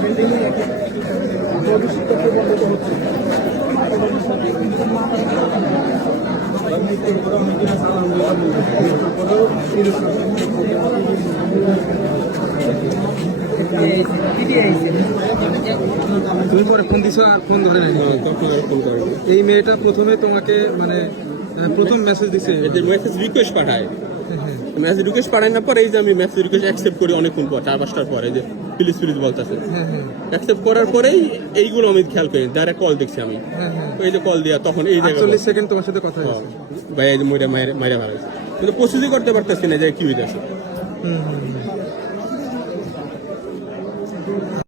Building এ একটা হচ্ছে তুমি পরে ফোন দিছো আর ফোন ধরে নাই ফোন করে এই মেয়েটা প্রথমে তোমাকে মানে প্রথম মেসেজ দিছে মেসেজ রিকোয়েস্ট পাঠায়। হ্যাঁ, হ্যাঁ, মেসেজ রিকোয়েস্ট পাঠায় না পরে এই যে আমি মেসেজ রিকোয়েস্ট অ্যাকসেপ্ট করি অনেকক্ষণ পর চার পাঁচটার পরে যে প্লিজ প্লিজ বলতেছে। হ্যাঁ, হ্যাঁ, অ্যাকসেপ্ট করার পরেই এইগুলো আমি খেয়াল করি ডাইরেক্ট কল দেখছি আমি। হ্যাঁ, হ্যাঁ। এই যে কল দিয়া তখন এই জায়গায় সেকেন্ড তোমার সাথে কথা হয়েছে। ভাই এই মইরা মায়ের মায়েরা মারা কিন্তু প্রসেসই করতে পারতেছি না যে কি হইতেছে হুম।